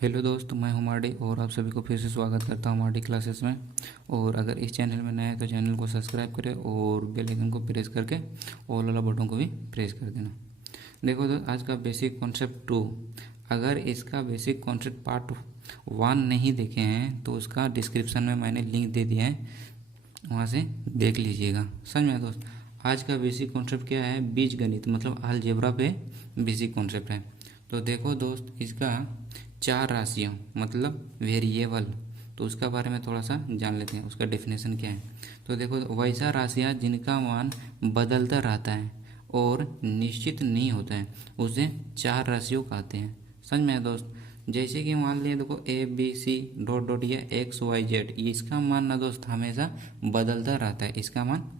Hello दोस्त, मैं हूं मार्डी और आप सभी को फिर से स्वागत करता हूं मार्डी क्लासेस में। और अगर इस चैनल में नए हैं तो चैनल को सब्सक्राइब करें और बेल आइकन को प्रेस करके ऑल वाला बटन को भी प्रेस कर देना। देखो दोस्त, आज का बेसिक कॉन्सेप्ट 2, अगर इसका बेसिक कॉन्सेप्ट पार्ट 1 नहीं देखे हैं तो उसका डिस्क्रिप्शन में मैंने लिंक दे दिया है, वहाँ से देख लीजिएगा। समझ में दोस्त, आज का बेसिक कॉन्सेप्ट क्या है? बीज गणित मतलब अलजेब्रा पे बेसिक कॉन्सेप्ट है। तो देखो दोस्त, इसका 4 राशियों मतलब वेरिएबल, तो उसका बारे में थोड़ा सा जान लेते हैं, उसका डेफिनेशन क्या है। तो देखो, वैसा राशियाँ जिनका मान बदलता रहता है और निश्चित नहीं होता है उसे 4 राशियों कहते हैं। समझ में दोस्त, जैसे कि मान लिया देखो A B C dot dot या एक्स वाई जेड, इसका मान ना दोस्त हमेशा बदलता रहता है, इसका मान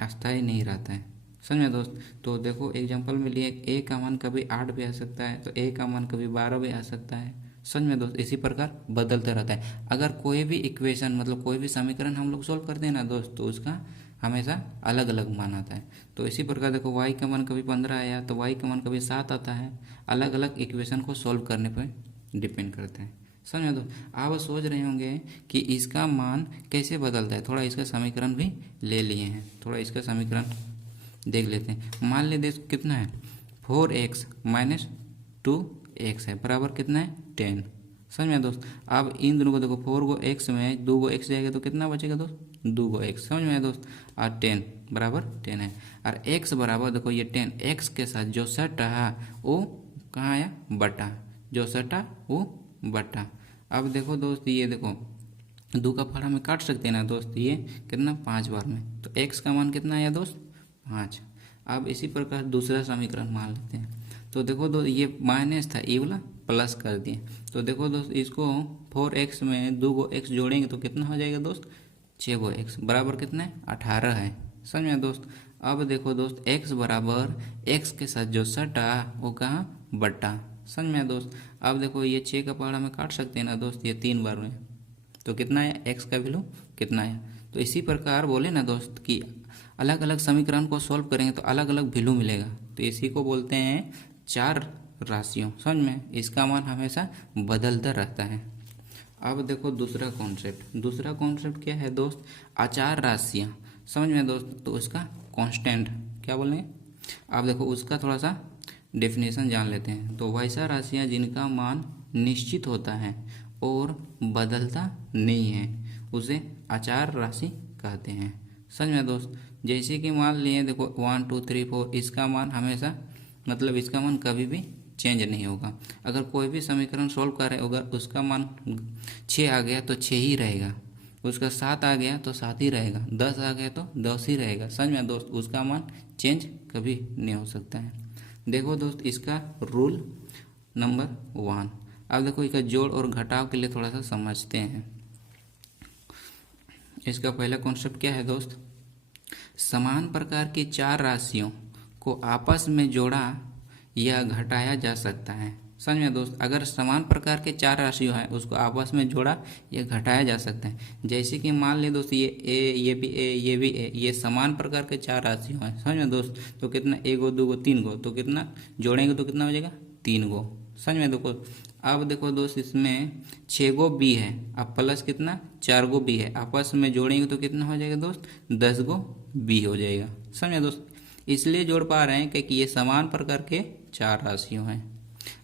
अस्थायी नहीं रहता है। समझ में दोस्त, तो देखो एग्जांपल में लिए ए का मान कभी 8 भी आ सकता है, तो ए का मान कभी 12 भी आ सकता है। समझ में दोस्त, इसी प्रकार बदलता रहता है। अगर कोई भी इक्वेशन मतलब कोई भी समीकरण हम लोग सोल्व करते हैं ना दोस्त, तो उसका हमेशा अलग अलग मान आता है। तो इसी प्रकार देखो, वाई का मान कभी 15 आया तो वाई का मान कभी 7 आता है। अलग अलग इक्वेशन को सोल्व करने पर डिपेंड करता है। समझ दो, आप सोच रहे होंगे कि इसका मान कैसे बदलता है। थोड़ा इसका समीकरण भी ले लिए हैं, थोड़ा इसका समीकरण देख लेते हैं। मान लेते कितना है, 4x माइनस 2x है बराबर कितना है 10। समझ में दोस्त, अब इन दोनों को देखो, 4 को x में 2 को x जाएगा तो कितना बचेगा दोस्त, 2 को x। समझ में दोस्त, और 10 बराबर 10 है। और x बराबर देखो ये 10, x के साथ जो सटा वो कहाँ आया, बटा, जो सटा वो बटा। अब देखो दोस्त, ये देखो 2 का फाड़ा में काट सकते हैं ना दोस्त, ये कितना 5 बार में, तो x का मान कितना आया दोस्त 5। अब इसी प्रकार दूसरा समीकरण मान लेते हैं। तो देखो दोस्त, ये माइनस था, ये वाला प्लस कर दिए। तो देखो दोस्त, इसको 4x में 2 को x जोड़ेंगे तो कितना हो जाएगा दोस्त, 6 को x बराबर कितना है 18 है। समझ में दोस्त, अब देखो दोस्त, x बराबर x के साथ जो सटा वो कहाँ, बटा। समझ में दोस्त, अब देखो ये 6 का पहाड़ा में काट सकते हैं ना दोस्त, ये 3 बार में, तो कितना आया, x का वैल्यू कितना आया। तो इसी प्रकार बोले ना दोस्त कि अलग अलग समीकरण को सॉल्व करेंगे तो अलग अलग वैल्यू मिलेगा, तो इसी को बोलते हैं 4 राशियों। समझ में, इसका मान हमेशा बदलता रहता है। अब देखो दूसरा कॉन्सेप्ट क्या है दोस्त, अचार राशियाँ। समझ में दोस्त, तो उसका कांस्टेंट क्या बोलेंगे। अब देखो उसका थोड़ा सा डेफिनेशन जान लेते हैं। तो वैसा राशियाँ जिनका मान निश्चित होता है और बदलता नहीं है उसे अचार राशि कहते हैं। समझ में दोस्त, जैसे कि मान लिए देखो 1 2 3 4, इसका मान हमेशा मतलब इसका मान कभी भी चेंज नहीं होगा। अगर कोई भी समीकरण सॉल्व कर रहे अगर उसका मान 6 आ गया तो 6 ही रहेगा, उसका 7 आ गया तो 7 ही रहेगा, 10 आ गया तो 10 ही रहेगा। समझ में दोस्त, उसका मान चेंज कभी नहीं हो सकता है। देखो दोस्त, इसका रूल नंबर 1। अब देखो इसका जोड़ और घटाव के लिए थोड़ा सा समझते हैं। इसका पहला कॉन्सेप्ट क्या है दोस्त, समान प्रकार की 4 राशियों को आपस में जोड़ा या घटाया जा सकता है। समझ में दोस्त, अगर समान प्रकार के 4 राशियों हैं उसको आपस में जोड़ा या घटाया जा सकता है। जैसे कि मान ले दोस्त, ये ए, ये भी ए, ये भी ए, ये समान प्रकार के 4 राशियों हैं। समझ में दोस्त, तो कितना, 1 गो 2 गो 3 गो, तो कितना जोड़ेंगे तो कितना हो जाएगा 3 गो। समझ में देखो, अब देखो दोस्त, इसमें 6 गो बी है, अब प्लस कितना 4 गो बी है, आपस में जोड़ेंगे तो कितना हो जाएगा दोस्त 10 गो बी हो जाएगा। समझे दोस्त, इसलिए जोड़ पा रहे हैं क्योंकि ये समान प्रकार के 4 राशियों हैं।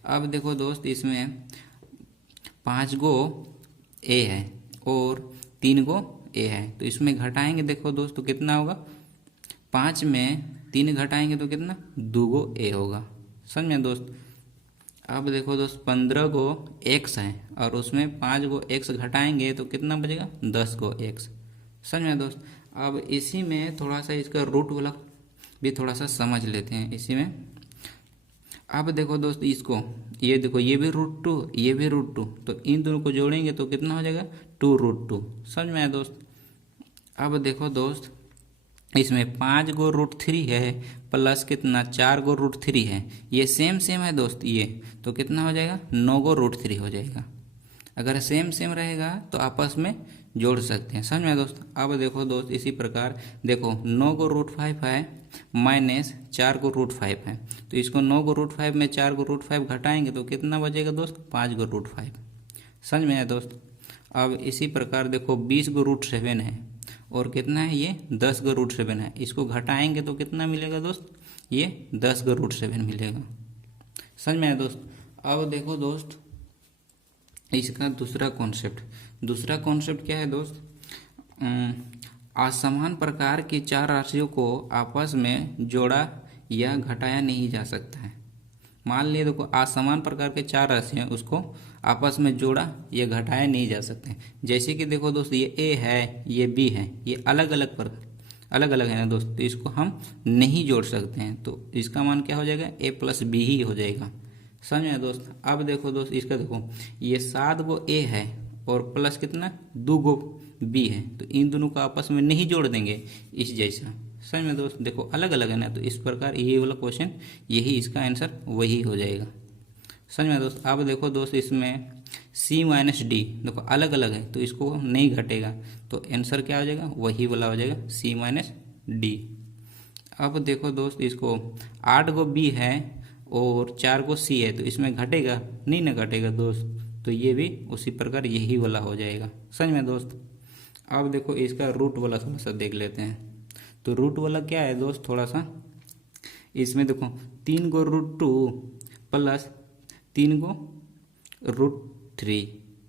अब देखो दोस्त, इसमें 5 गो ए है और 3 गो ए है, तो इसमें घटाएंगे देखो दोस्त तो कितना होगा, 5 में 3 घटाएंगे तो कितना 2 गो ए होगा। समझ में दोस्त, अब देखो दोस्त 15 गो एक्स है और उसमें 5 गो एक्स घटाएंगे तो कितना बचेगा 10 गो एक्स। समझ में दोस्त, अब इसी में थोड़ा सा इसका रूट वाला भी थोड़ा सा समझ लेते हैं इसी में। अब देखो दोस्त, इसको ये देखो, ये भी √2 ये भी √2, तो इन दोनों को जोड़ेंगे तो कितना हो जाएगा 2√2। समझ में आया दोस्त। अब देखो दोस्त, इसमें 5 गो √3 है प्लस कितना 4 गो √3 है, ये सेम है दोस्त, ये तो कितना हो जाएगा 9 गो √3 हो जाएगा। अगर सेम रहेगा तो आपस में जोड़ सकते हैं। समझ में दोस्त। अब देखो दोस्त, इसी प्रकार देखो 9 गो √5 है माइनस 4 गो √5 है, तो इसको 9 गो √5 में 4 गो √5 घटाएंगे तो कितना बचेगा दोस्त 5 गो √5। समझ में आया दोस्त। अब इसी प्रकार देखो 20 को रूट 7 है और कितना है ये 10 को रूट 7 है, इसको घटाएंगे तो कितना मिलेगा दोस्त, ये 10 को रूट 7 मिलेगा। समझ में आया दोस्त। अब देखो दोस्त इसका दूसरा कॉन्सेप्ट क्या है दोस्त, असमान प्रकार की चार राशियों को आपस में जोड़ा या घटाया नहीं जा सकता है। मान लिए देखो असमान प्रकार के चार राशि हैं, उसको आपस में जोड़ा या घटाया नहीं जा सकते। जैसे कि देखो दोस्त ये ए है, ये बी है, ये अलग अलग है ना दोस्त, तो इसको हम नहीं जोड़ सकते हैं, तो इसका मान क्या हो जाएगा, ए प्लस बी ही हो जाएगा। समझ में दोस्त। अब देखो दोस्त इसका देखो ये 7 गो ए है और प्लस कितना 2 गो बी है, तो इन दोनों को आपस में नहीं जोड़ देंगे इस जैसा। समझ में दोस्त, देखो अलग अलग है ना, तो इस प्रकार ये वाला क्वेश्चन यही इसका आंसर वही हो जाएगा। समझ में दोस्त। अब देखो दोस्त इसमें सी माइनस डी देखो अलग अलग है, तो इसको नहीं घटेगा, तो आंसर क्या हो जाएगा, वही वाला हो जाएगा सी माइनस डी। अब देखो दोस्त इसको 8 गो बी है और 4 को सी है, तो इसमें घटेगा नहीं ना, घटेगा दोस्त, तो ये भी उसी प्रकार यही वाला हो जाएगा। समझ में दोस्त। अब देखो इसका रूट वाला थोड़ा सा देख लेते हैं, तो रूट वाला क्या है दोस्त, थोड़ा सा इसमें देखो 3 को रूट 2 प्लस 3 को रूट 3,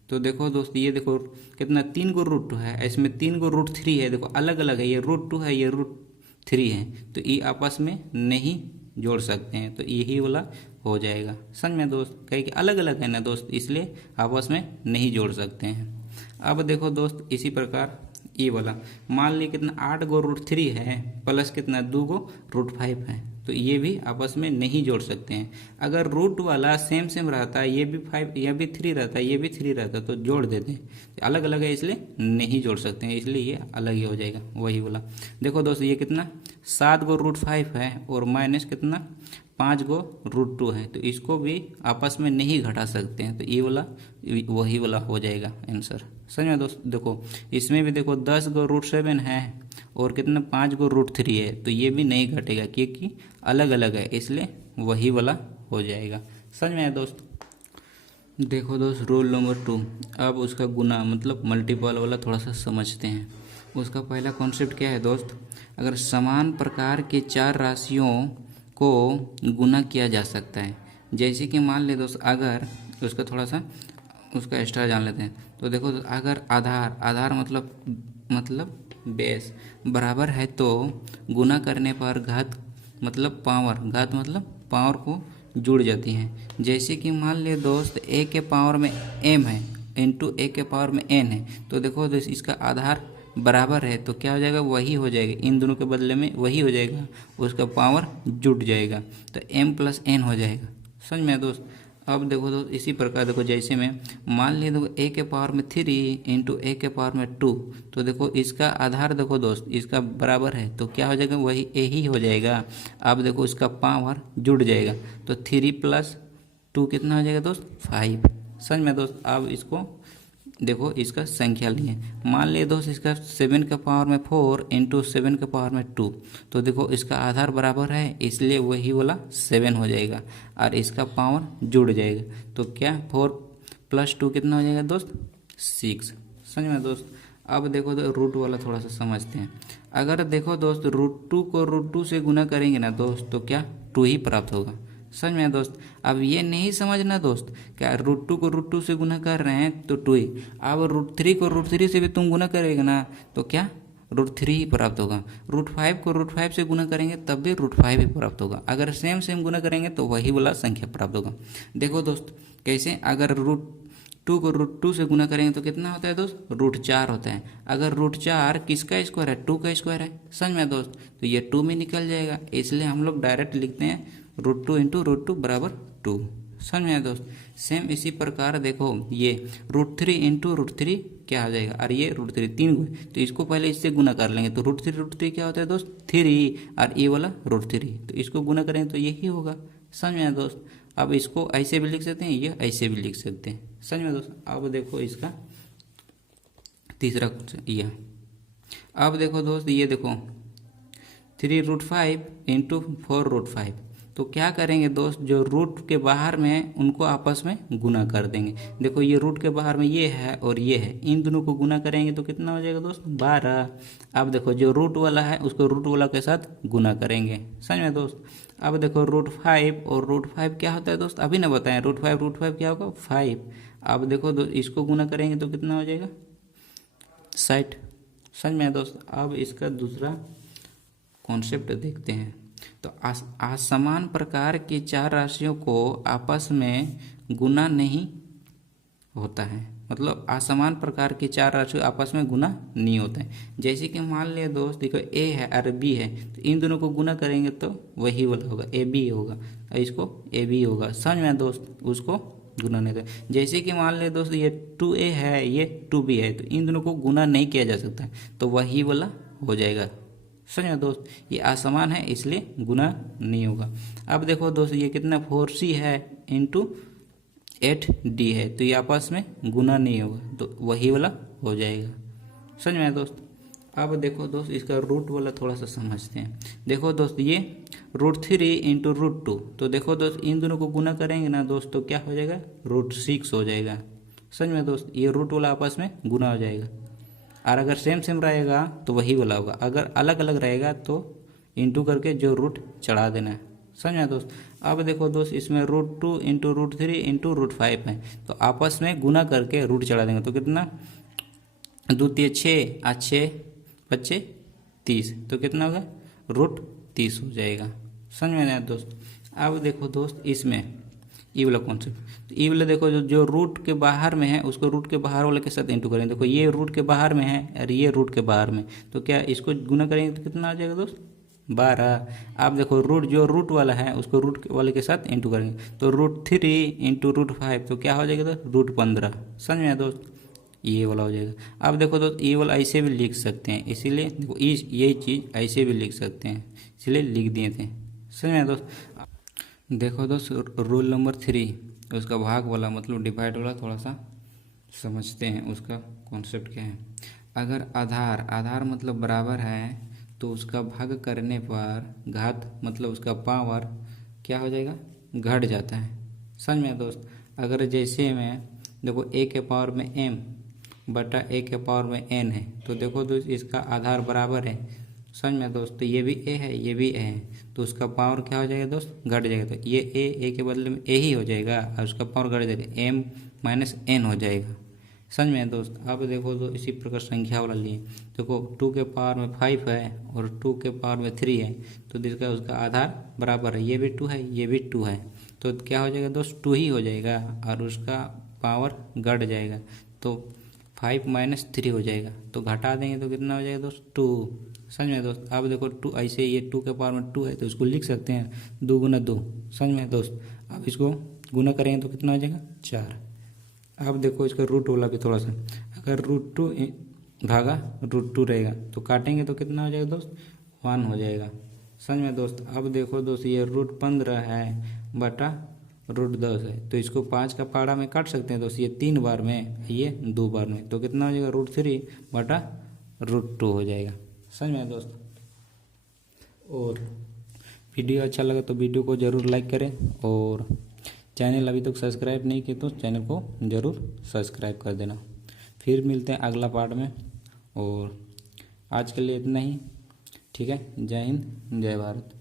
तो देखो दोस्त ये देखो कितना 3 को रूट 2 है, इसमें 3 को रूट 3 है, देखो अलग अलग है, ये रूट 2 है, ये रूट 3 है, तो ये आपस में नहीं जोड़ सकते हैं, तो यही वाला हो जाएगा। समझ में दोस्त, कहीं कि अलग अलग है ना दोस्त, इसलिए आपस में नहीं जोड़ सकते हैं। अब देखो दोस्त इसी प्रकार ये वाला मान ली कितना 8 गो रूट 3 है प्लस कितना 2 गो रूट 5 है, तो ये भी आपस में नहीं जोड़ सकते हैं। अगर रूट वाला सेम रहता है, ये भी 5 यह भी 3 रहता है, ये भी 3 रहता है, तो जोड़ देते हैं, अलग अलग है इसलिए नहीं जोड़ सकते हैं, इसलिए ये अलग ही हो जाएगा वही वाला। देखो दोस्त ये कितना 7 गो रूट 5 है और माइनस कितना 5 गो रूट 2 है, तो इसको भी आपस में नहीं घटा सकते हैं, तो ये वाला वही वाला हो जाएगा आंसर। समझ में दोस्त। देखो इसमें भी देखो 10 गो रूट 7 है और कितना 5 गो रूट 3 है, तो ये भी नहीं घटेगा क्योंकि अलग अलग है, इसलिए वही वाला हो जाएगा। समझ में आया दोस्त। देखो दोस्त रूल नंबर 2, अब उसका गुना मतलब मल्टीपल वाला थोड़ा सा समझते हैं। उसका पहला कॉन्सेप्ट क्या है दोस्त, अगर समान प्रकार के चार राशियों को गुना किया जा सकता है, जैसे कि मान ले दोस्त अगर उसका थोड़ा सा उसका एक्स्ट्रा जान लेते हैं, तो देखो अगर आधार मतलब बेस बराबर है, तो गुना करने पर घात मतलब पावर को जुड़ जाती हैं। जैसे कि मान ले दोस्त ए के पावर में m है इंटू ए के पावर में n है, तो देखो दोस्त इसका आधार बराबर है, तो क्या हो जाएगा, वही हो जाएगा, इन दोनों के बदले में वही हो जाएगा, उसका पावर जुट जाएगा, तो m प्लस n हो जाएगा। समझ में दोस्त। अब देखो दोस्त इसी प्रकार देखो जैसे में मान लिया देखो ए के पावर में 3 इंटू ए के पावर में 2, तो देखो इसका आधार देखो दोस्त इसका बराबर है, तो क्या हो जाएगा, वही ए ही हो जाएगा। अब देखो इसका पावर जुड़ जाएगा, तो 3 प्लस 2 कितना हो जाएगा दोस्त 5। समझ में दोस्त। अब इसको देखो इसका संख्या लिए, मान लिए दोस्त इसका 7 के पावर में 4 इंटू 7 के पावर में 2, तो देखो इसका आधार बराबर है, इसलिए वही वाला 7 हो जाएगा और इसका पावर जुड़ जाएगा, तो क्या 4 प्लस 2 कितना हो जाएगा दोस्त 6। समझ में दोस्त। अब देखो तो रूट वाला थोड़ा सा समझते हैं। अगर देखो दोस्त रूट 2 को रूट 2 से गुना करेंगे ना दोस्त, तो क्या 2 ही प्राप्त होगा। समझ में दोस्त। अब ये नहीं समझना दोस्त क्या रूट 2 को रूट 2 से गुना कर रहे हैं तो 2 ही, अब रूट 3 को रूट 3 से भी तुम गुना करेगा ना तो क्या रूट 3 ही प्राप्त होगा। रूट 5 को रूट 5 से गुना करेंगे तब भी रूट 5 ही प्राप्त होगा। अगर सेम गुना करेंगे तो वही वाला संख्या प्राप्त होगा। देखो दोस्त कैसे, अगर रूट 2 को रूट 2 से गुना करेंगे तो कितना होता है दोस्त रूट 4 होता है। अगर रूट 4 किसका स्क्वायर है 2 का स्क्वायर है। समझ में दोस्त, तो ये 2 में निकल जाएगा, इसलिए हम लोग डायरेक्ट लिखते हैं रूट 2 इंटू रूट 2 बराबर 2। समझ में दोस्त। सेम इसी प्रकार देखो ये रूट 3 इंटू रूट 3 क्या आ जाएगा, और ये रूट 3 3 को, तो इसको पहले इससे गुना कर लेंगे तो रूट 3 क्या होता है दोस्त 3, और ये वाला रूट 3, तो इसको गुना करेंगे तो यही होगा। समझ में दोस्त। अब इसको ऐसे भी लिख सकते हैं, ये ऐसे भी लिख सकते हैं। समझ में दोस्त। अब देखो इसका तीसरा ये, अब देखो दोस्त ये देखो 3 रूट 5 इंटू 4 रूट 5, तो क्या करेंगे दोस्त, जो रूट के बाहर में है उनको आपस में गुना कर देंगे। देखो ये रूट के बाहर में ये है और ये है, इन दोनों को गुना करेंगे तो कितना हो जाएगा दोस्त, 12। अब देखो जो रूट वाला है उसको रूट वाला के साथ गुना करेंगे, समझ में दोस्त। अब देखो √5 और √5 क्या होता है दोस्त, अभी ना बताएं, √5 क्या होगा, 5। अब देखो इसको गुना करेंगे तो कितना हो जाएगा, 60। समझ में दोस्त। अब इसका दूसरा कॉन्सेप्ट देखते हैं। तो असमान प्रकार की चार राशियों को आपस में गुना नहीं होता है, मतलब असमान प्रकार की चार राशियों आपस में गुना नहीं होता है। जैसे कि मान लिया दोस्त, देखो ए है और बी है, तो इन दोनों को गुना करेंगे तो वही वाला होगा, ए बी होगा, और इसको ए बी होगा, समझ में दोस्त, उसको गुना नहीं होता। जैसे कि मान लिया दोस्त ये 2a है, ये 2b है, तो इन दोनों को गुना नहीं किया जा सकता, तो वही वाला हो जाएगा, समझ दोस्त। ये असमान है इसलिए गुना नहीं होगा। अब देखो दोस्त ये कितना 4c है इंटू 8d है, तो ये आपस में गुना नहीं होगा, तो वही वाला हो जाएगा, समझ में दोस्त। अब देखो दोस्त इसका रूट वाला थोड़ा सा समझते हैं। देखो दोस्त ये √3 इंटू √2, तो देखो दोस्त इन दोनों को गुना करेंगे ना दोस्त, तो क्या हो जाएगा, √6 हो जाएगा, समझ में दोस्त। ये रूट वाला आपस में गुना हो जाएगा, और अगर सेम सेम रहेगा तो वही वाला होगा, अगर अलग अलग रहेगा तो इंटू करके जो रूट चढ़ा देना है, समझ में दोस्त। अब देखो दोस्त इसमें √2 इंटू √3 इंटू √5 है, तो आपस में गुना करके रूट चढ़ा देंगे, तो कितना, 2 × 6 और 6 × 5 = 30, तो कितना होगा, √30 हो जाएगा, समझ में आया दोस्त। अब देखो दोस्त इसमें ये वाला कॉन्सेप्ट, तो ये वाला देखो जो रूट के बाहर में है उसको रूट के बाहर वाले के साथ इंटू करेंगे। देखो ये रूट के बाहर में है और ये रूट के बाहर में, तो क्या इसको गुना करेंगे तो कितना आ जाएगा दोस्त, 12। आप देखो जो रूट वाला है उसको रूट वाले के साथ इंटू करेंगे, तो √3 इंटू √5, तो क्या हो जाएगा दोस्त, √15, समझ में दोस्त, ये वाला हो जाएगा। अब देखो दोस्त ये वाला ऐसे भी लिख सकते हैं, इसीलिए देखो ये चीज़ ऐसे भी लिख सकते हैं, इसलिए लिख दिए थे, समझ में दोस्त। देखो दोस्त रूल नंबर 3, उसका भाग वाला मतलब डिवाइड वाला थोड़ा सा समझते हैं, उसका कॉन्सेप्ट क्या है। अगर आधार मतलब बराबर है तो उसका भाग करने पर घात मतलब उसका पावर क्या हो जाएगा, घट जाता है, समझ में दोस्त। अगर जैसे में देखो a के पावर में m बटा a के पावर में n है, तो देखो दोस्त इसका आधार बराबर है, समझ में दोस्त। तो ये भी a है ये भी a है, तो उसका पावर क्या हो जाएगा दोस्त, घट जाएगा, तो ये a के बदले में a ही हो जाएगा और उसका पावर घट जाएगा, m - n हो जाएगा, समझ में दोस्त। अब देखो तो इसी प्रकार संख्या वाला लिए, देखो 2 के पावर में 5 है और 2 के पावर में 3 है, तो जिसका उसका आधार बराबर है, ये भी 2 है ये भी 2 है, तो क्या हो जाएगा दोस्त, 2 ही हो जाएगा और उसका पावर घट जाएगा, तो 5 - 3 हो जाएगा, तो घटा देंगे तो कितना हो जाएगा दोस्त, 2, समझ में दोस्त। अब देखो 2 ऐसे ये 2 के पावर में 2 है तो इसको लिख सकते हैं 2 × 2, समझ में दोस्त। अब इसको गुना करेंगे तो कितना हो जाएगा, 4। अब देखो इसका रूट वाला भी थोड़ा सा, अगर √2 भागा √2 रहेगा तो काटेंगे तो कितना हो जाएगा दोस्त, 1 हो जाएगा, समझ में दोस्त। अब देखो दोस्त ये √15 है बटा √10 है, तो इसको 5 का पाड़ा में काट सकते हैं दोस्त, ये 3 बार में ये 2 बार में, तो कितना हो जाएगा, √3 बटा √2 हो जाएगा, समझ में दोस्त। और वीडियो अच्छा लगा तो वीडियो को ज़रूर लाइक करें, और चैनल अभी तक सब्सक्राइब नहीं किए तो चैनल को ज़रूर सब्सक्राइब कर देना। फिर मिलते हैं अगला पार्ट में, और आज के लिए इतना ही, ठीक है। जय हिंद जय भारत।